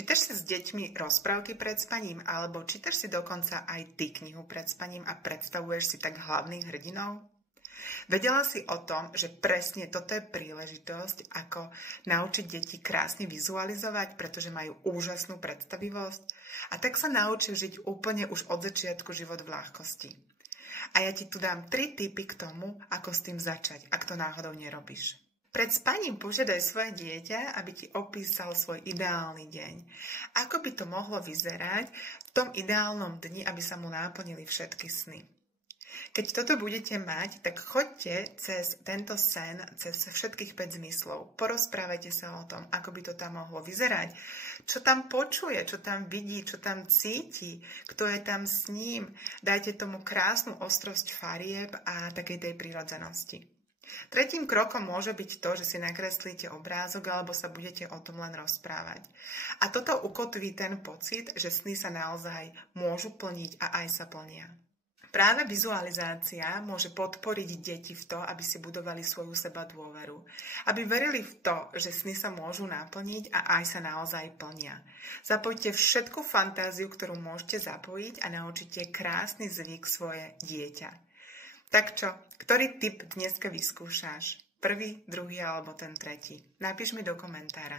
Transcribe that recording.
Čítaš si s deťmi rozprávky pred spaním, alebo čítaš si dokonca aj ty knihu pred spaním a predstavuješ si tak hlavných hrdinov? Vedela si o tom, že presne toto je príležitosť, ako naučiť deti krásne vizualizovať, pretože majú úžasnú predstavivosť? A tak sa naučí žiť úplne už od začiatku život v ľahkosti. A ja ti tu dám 3 tipy k tomu, ako s tým začať, ak to náhodou nerobíš. Pred spaním požiadaj svoje dieťa, aby ti opísal svoj ideálny deň. Ako by to mohlo vyzerať v tom ideálnom dni, aby sa mu naplnili všetky sny. Keď toto budete mať, tak choďte cez tento sen, cez všetkých 5 zmyslov. Porozprávajte sa o tom, ako by to tam mohlo vyzerať, čo tam počuje, čo tam vidí, čo tam cíti, kto je tam s ním. Dajte tomu krásnu ostrosť farieb a takej tej prirodzenosti. Tretím krokom môže byť to, že si nakreslíte obrázok alebo sa budete o tom len rozprávať. A toto ukotví ten pocit, že sny sa naozaj môžu plniť a aj sa plnia. Práve vizualizácia môže podporiť deti v to, aby si budovali svoju sebadôveru. Aby verili v to, že sny sa môžu naplniť a aj sa naozaj plnia. Zapojte všetku fantáziu, ktorú môžete zapojiť a naučite krásny zvyk svoje dieťa. Tak čo, ktorý tip dneska vyskúšaš? Prvý, druhý alebo ten tretí? Napíš mi do komentára.